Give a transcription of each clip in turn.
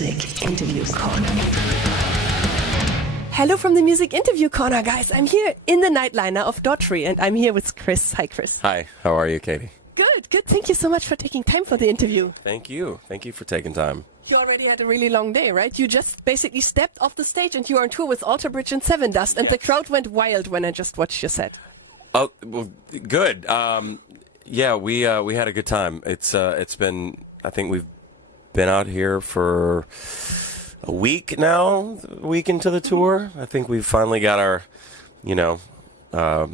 Music Interview Corner. Hello from the Music Interview Corner, guys. I'm here in the nightliner of Daughtry, and I'm here with Chris. Hi, Chris. Hi, how are you, Katie? Good, good. Thank you so much for taking time for the interview. Thank you. Thank you for taking time. You already had a really long day, right? You just basically stepped off the stage and you were on tour with ALTER Bridge and SEVENDUST, and the crowd went wild when I just watched your set. Oh, well, good. Yeah, we had a good time. It's been, I think we've been out here for a week now, a week into the tour. I think we've finally got our, our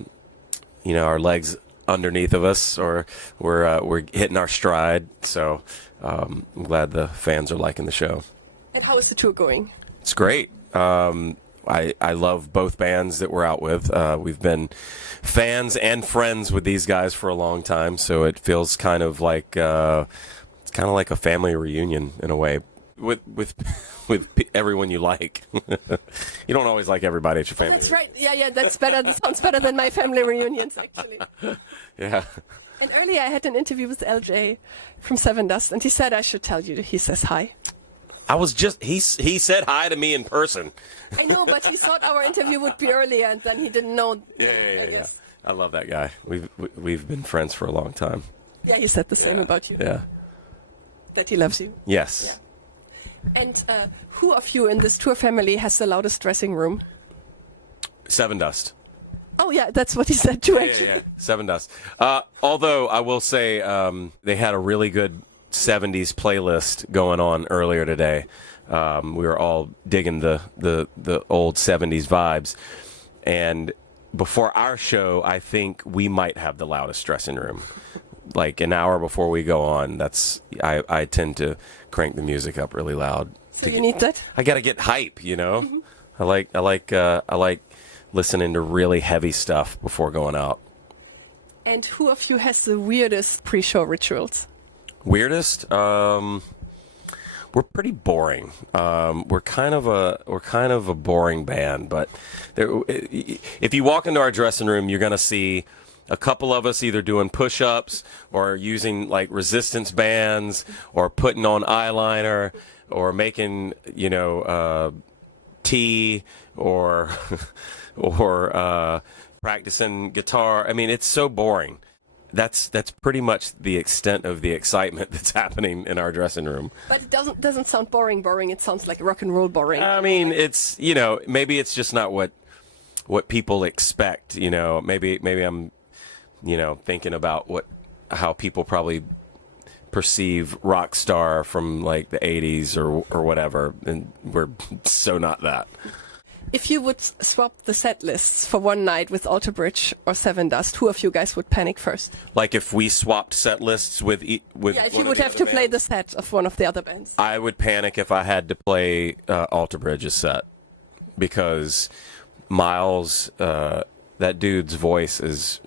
legs underneath of us, or we're hitting our stride. So I'm glad the fans are liking the show. And how is the tour going? It's great. I love both bands that we're out with. We've been fans and friends with these guys for a long time, so it feels kind of like it's kind of like a family reunion in a way with everyone you like. You don't always like everybody at your family. That's right. Yeah, that's better. That sounds better than my family reunions, actually. Yeah. And earlier I had an interview with LJ from SEVENDUST, and he said I should tell you. He says hi. I was just he said hi to me in person. I know, but he thought our interview would be earlier, and then he didn't know. Yeah. I love that guy. We've been friends for a long time. Yeah, he said the same about you. Yeah. That he loves you. Yes. Yeah. And who of you in this tour family has the loudest dressing room? SEVENDUST. Oh yeah, that's what he said too. Actually. Yeah. SEVENDUST. Although I will say they had a really good 70s playlist going on earlier today. We were all digging the old 70s vibes, and before our show, I think we might have the loudest dressing room. Like an hour before we go on, I tend to crank the music up really loud. So you need that? I gotta get hype, you know. Mm-hmm. I like listening to really heavy stuff before going out. And who of you has the weirdest pre-show rituals? Weirdest? We're pretty boring. We're kind of a boring band, but if you walk into our dressing room, you're gonna see a couple of us either doing push-ups or using like resistance bands or putting on eyeliner or making tea or practicing guitar. I mean, it's so boring. That's pretty much the extent of the excitement that's happening in our dressing room. But it doesn't sound boring. It sounds like rock and roll boring. I mean, it's maybe it's just not what people expect. Maybe I'm thinking about how people probably perceive rock star from like the 80s or whatever, and we're so not that. If you would swap the set lists for one night with ALTER Bridge or SEVENDUST, who of you guys would panic first? Like if we swapped set lists with yeah, if you would have to play the set of one of the other bands. I would panic if I had to play ALTER Bridge's set, because Miles, that dude's voice is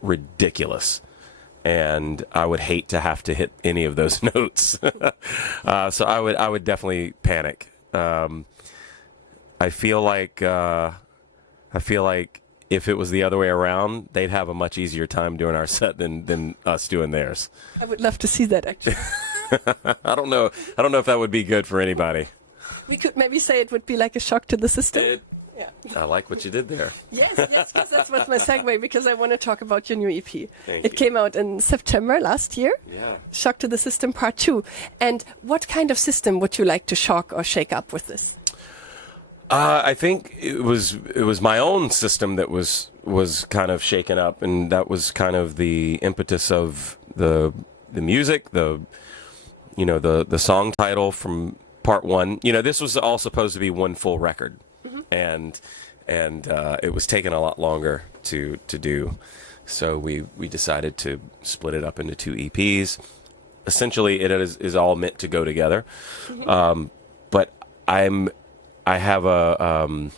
ridiculous, and I would hate to have to hit any of those notes. So I would definitely panic. I feel like if it was the other way around, they'd have a much easier time doing our set than us doing theirs. I would love to see that, actually. I don't know if that would be good for anybody. We could maybe say it would be like a shock to the system. Yeah. I like what you did there. Yes, that's what's my segue, because I want to talk about your new EP. Thank it you. Came out in September last year. Yeah. Shock to the System Part 2. And what kind of system would you like to shock or shake up with this? I think it was my own system that was kind of shaken up, and that was kind of the impetus of the music, the song title from Part 1. This was all supposed to be one full record, mm-hmm. and it was taking a lot longer to do, so we decided to split it up into 2 EPs. Essentially, it is all meant to go together, mm-hmm. But I have a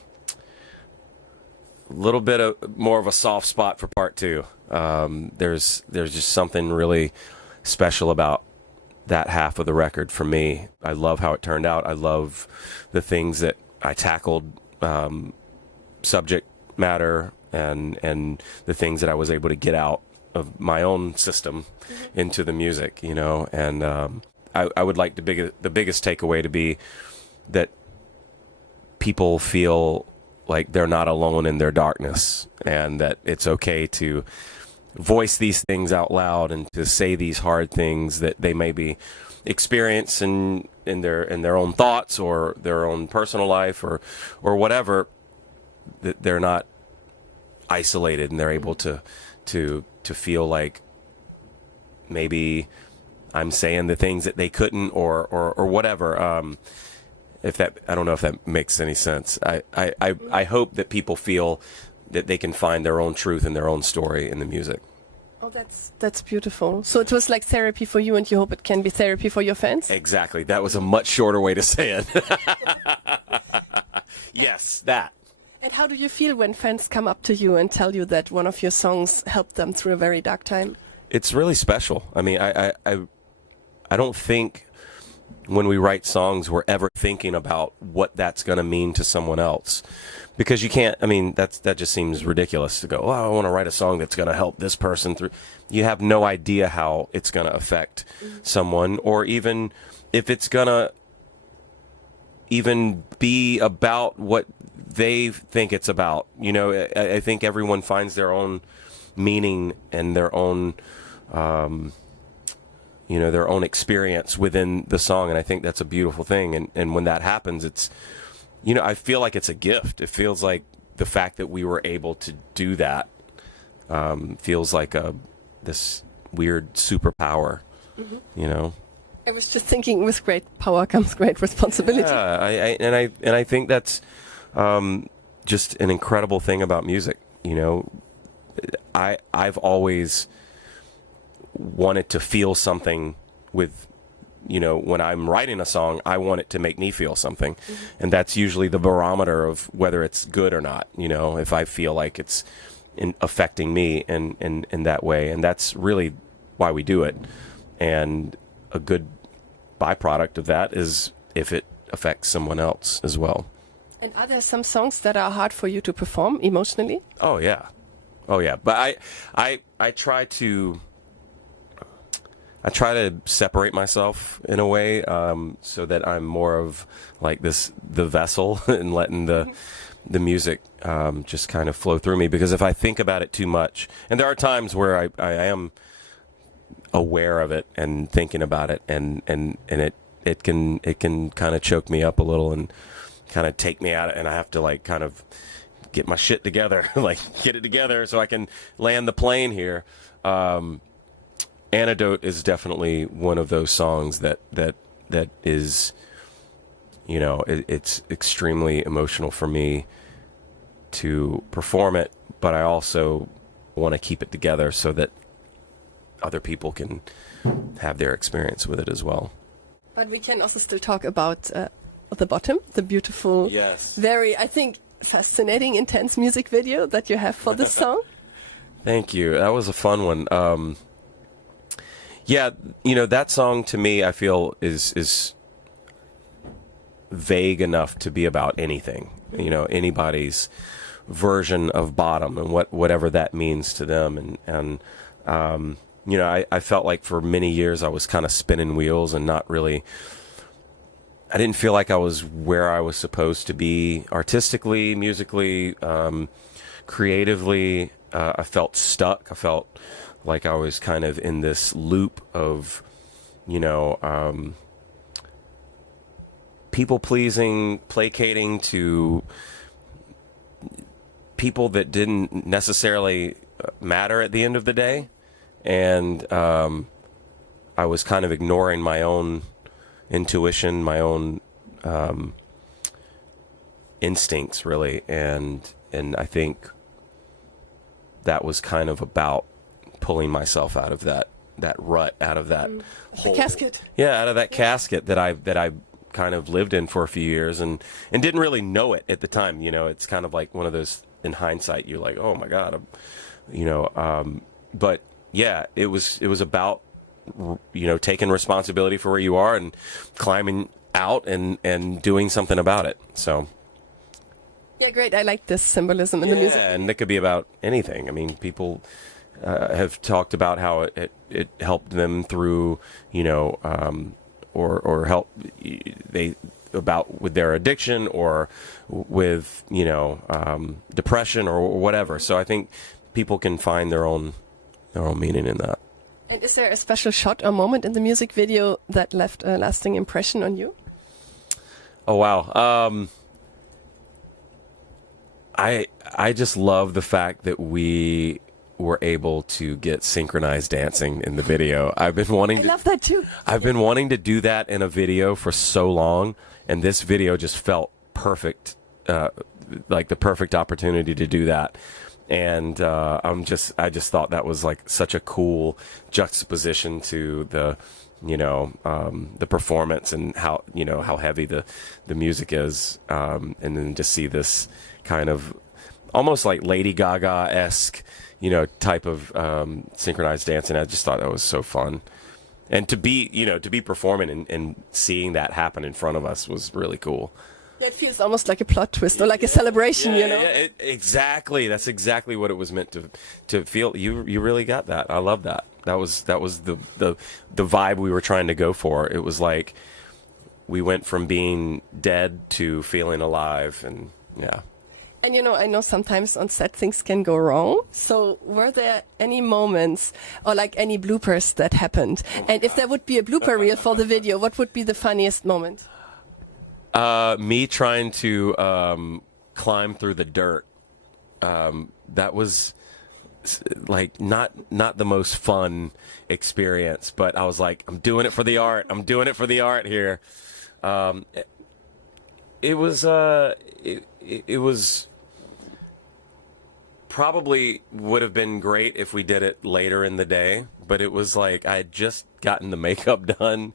little bit more of a soft spot for Part 2. There's just something really special about that half of the record for me. I love how it turned out. I love the things that I tackled, subject matter, and the things that I was able to get out of my own system into the music, and I would like the biggest takeaway to be that people feel like they're not alone in their darkness, and that it's okay to voice these things out loud and to say these hard things that they maybe experience in their own thoughts or their own personal life or whatever, that they're not isolated, and they're able to feel like maybe I'm saying the things that they couldn't or whatever. If that, I don't know if that makes any sense. I hope that people feel that they can find their own truth and their own story in the music. Oh, that's beautiful. So it was like therapy for you, and you hope it can be therapy for your fans? Exactly. That was a much shorter way to say it. Yes, that. And how do you feel when fans come up to you and tell you that one of your songs helped them through a very dark time? It's really special. I mean, I don't think when we write songs we're ever thinking about what that's going to mean to someone else, because you can't. I mean, that just seems ridiculous to go, oh, I want to write a song that's going to help this person through. You have no idea how it's going to affect someone, or even if it's going to even be about what they think it's about. You know, I think everyone finds their own meaning and their own their own experience within the song, and I think that's a beautiful thing. And when that happens, it's, I feel like it's a gift. It feels like the fact that we were able to do that feels like this weird superpower. I was just thinking, with great power comes great responsibility. Yeah, I think that's just an incredible thing about music. I've always wanted to feel something with, when I'm writing a song, I want it to make me feel something. And that's usually the barometer of whether it's good or not, if I feel like it's affecting me in that way. And that's really why we do it. And a good byproduct of that is if it affects someone else as well. And are there some songs that are hard for you to perform emotionally? Oh yeah. But I try to separate myself in a way, so that I'm more of like the vessel and letting the music just kind of flow through me. Because if I think about it too much, and there are times where I am aware of it and thinking about it, and it can kind of choke me up a little and kind of take me out, and I have to like kind of get my shit together, like get it together so I can land the plane here. Antidote is definitely one of those songs that is, it's extremely emotional for me to perform it, but I also want to keep it together so that other people can have their experience with it as well. But we can also still talk about The Bottom, the beautiful, yes, very, I think, fascinating, intense music video that you have for this song. Thank you. That was a fun one. Yeah, that song to me, I feel is vague enough to be about anything. Anybody's version of bottom and whatever that means to them. And I felt like for many years I was kind of spinning wheels and not really. I didn't feel like I was where I was supposed to be artistically, musically, creatively. I felt stuck. I felt like I was kind of in this loop of, people pleasing, placating to people that didn't necessarily matter at the end of the day. And I was kind of ignoring my own intuition, my own instincts, really. And I think that was kind of about pulling myself out of that rut, out of that hole. The casket. Yeah, out of that casket that I kind of lived in for a few years and didn't really know it at the time. It's kind of like one of those, in hindsight, you're like, oh my God, but yeah, it was about, taking responsibility for where you are and climbing out and doing something about it. So. Yeah, great. I like this symbolism in the music. Yeah, and it could be about anything. I mean, people have talked about how it helped them through, or help they about with their addiction or with depression or whatever. So I think people can find their own meaning in that. And is there a special shot or moment in the music video that left a lasting impression on you? Oh wow. I just love the fact that we were able to get synchronized dancing in the video. I love that too. I've been wanting to do that in a video for so long, and this video just felt perfect, like the perfect opportunity to do that. And I just thought that was like such a cool juxtaposition to the performance and how heavy the music is, and then to see this kind of almost like Lady Gaga-esque, type of synchronized dancing. I just thought that was so fun. And to be performing and seeing that happen in front of us was really cool. Yeah, it feels almost like a plot twist or like a celebration, Yeah, exactly. That's exactly what it was meant to feel. You really got that. I love that. That was the vibe we were trying to go for. It was like we went from being dead to feeling alive, and yeah. And I know sometimes on set things can go wrong. So were there any moments or like any bloopers that happened? And if there would be a blooper reel for the video, what would be the funniest moment? Me trying to climb through the dirt. That was like not the most fun experience, but I was like, I'm doing it for the art. I'm doing it for the art here. It was probably would have been great if we did it later in the day, but it was like I had just gotten the makeup done,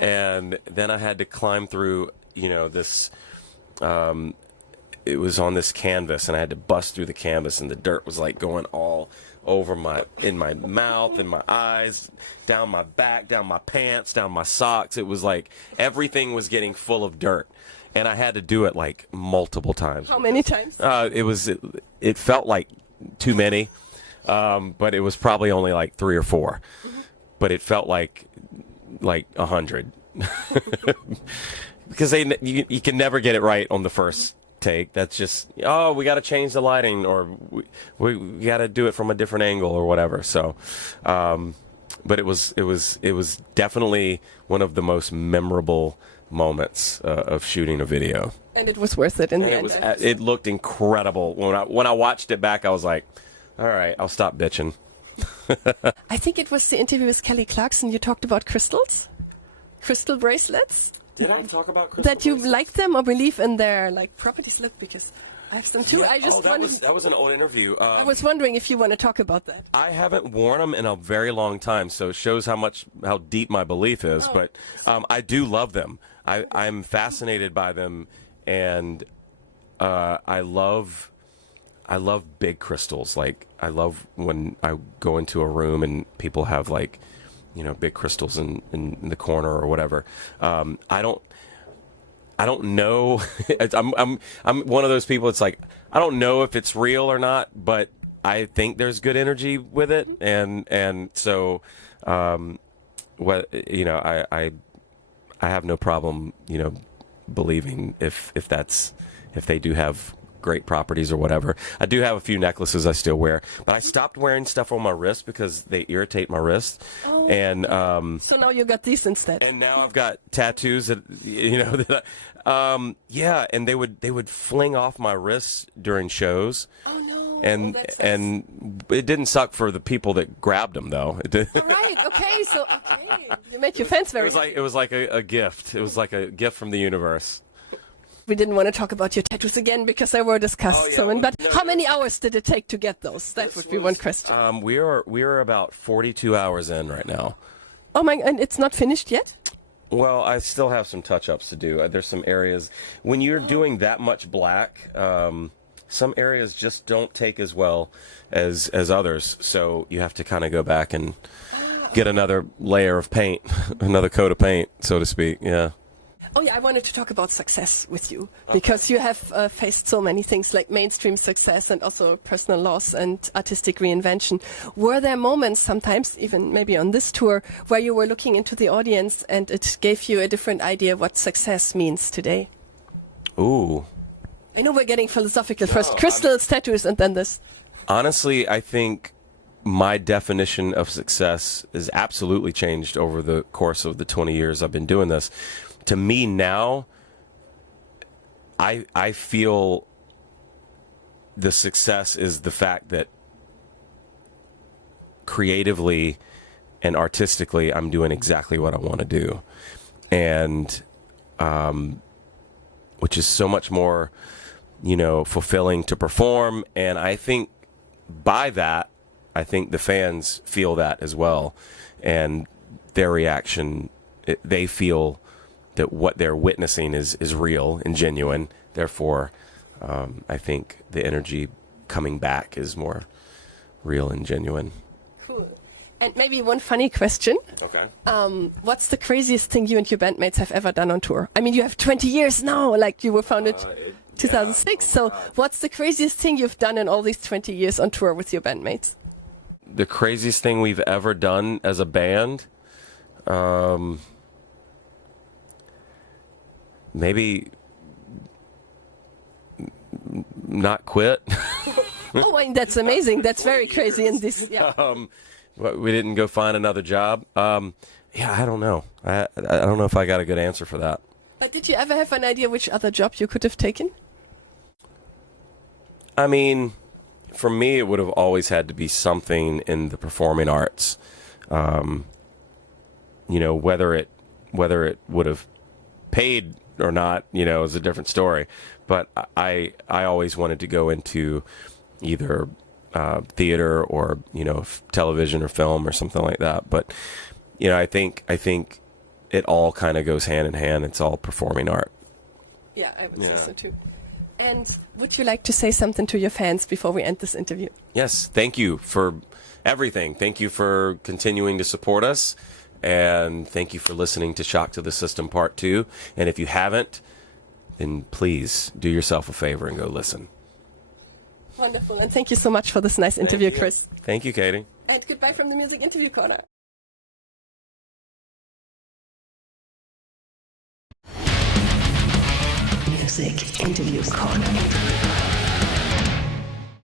and then I had to climb through, this, it was on this canvas, and I had to bust through the canvas, and the dirt was like going all over in my mouth, in my eyes, down my back, down my pants, down my socks. It was like everything was getting full of dirt. And I had to do it like multiple times. How many times? It felt like too many, but it was probably only like 3 or 4. Mm-hmm. But it felt like 100, because you can never get it right on the first take. That's just we got to change the lighting, or we got to do it from a different angle or whatever. So, but it was definitely one of the most memorable moments of shooting a video, and it was worth it in the end. It looked incredible. When I watched it back, I was like, all right, I'll stop bitching. I think it was the interview with Kelly Clarkson. You talked about crystal bracelets. Did I talk about crystal that you bracelets? like them or believe in their properties? Look, because I have some too. Yeah, that was an old interview. I was wondering if you want to talk about that. I haven't worn them in a very long time, so it shows how deep my belief is. But I do love them. I'm fascinated by them, and I love big crystals. Like, I love when I go into a room and people have big crystals in the corner or whatever. I don't know. I'm one of those people. It's like, I don't know if it's real or not, but I think there's good energy with it, and so I have no problem, believing if they do have great properties or whatever. I do have a few necklaces I still wear, but I stopped wearing stuff on my wrist because they irritate my wrist. Oh, and so now you got these instead. And now I've got tattoos that and they would fling off my wrists during shows. Oh no. And it didn't suck for the people that grabbed them, though. All right. Okay. So you made your fans very. It was like a gift. It was like a gift from the universe. We didn't want to talk about your tattoos again because they were discussed. But how many hours did it take to get those? That would be one question. We are about 42 hours in right now. Oh my! And it's not finished yet? Well, I still have some touch-ups to do. There's some areas when you're doing that much black. Some areas just don't take as well as others, so you have to kind of go back and get another layer of paint, another coat of paint, so to speak. Yeah. Oh yeah, I wanted to talk about success with you because you have faced so many things like mainstream success and also personal loss and artistic reinvention. Were there moments sometimes, even maybe on this tour, where you were looking into the audience and it gave you a different idea what success means today? Ooh. I know we're getting philosophical first. Crystals, tattoos, and then this. Honestly, I think my definition of success has absolutely changed over the course of the 20 years I've been doing this. To me now, I feel the success is the fact that creatively and artistically I'm doing exactly what I want to do. And which is so much more, fulfilling to perform. And I think by that, I think the fans feel that as well. And their reaction, they feel that what they're witnessing is real and genuine. Therefore, I think the energy coming back is more real and genuine. Cool. And maybe one funny question. Okay. What's the craziest thing you and your bandmates have ever done on tour? I mean, you have 20 years now, like you were founded 2006. So what's the craziest thing you've done in all these 20 years on tour with your bandmates? The craziest thing we've ever done as a band? Maybe not quit. Oh, I mean, that's amazing. That's very crazy. In this, yeah. We didn't go find another job. Yeah, I don't know. I don't know if I got a good answer for that. But did you ever have an idea which other job you could have taken? I mean, for me, it would have always had to be something in the performing arts. Whether it would have paid or not, is a different story. But I always wanted to go into either theater or television or film or something like that. But I think it all kind of goes hand in hand. It's all performing art. Yeah, I would say so too. And would you like to say something to your fans before we end this interview? Yes, thank you for everything. Thank you for continuing to support us. And thank you for listening to Shock to the System Part 2. And if you haven't, then please do yourself a favor and go listen. Wonderful. And thank you so much for this nice interview, Chris. Thank you, Katie. And goodbye from the Music Interview Corner. Music Interview Corner.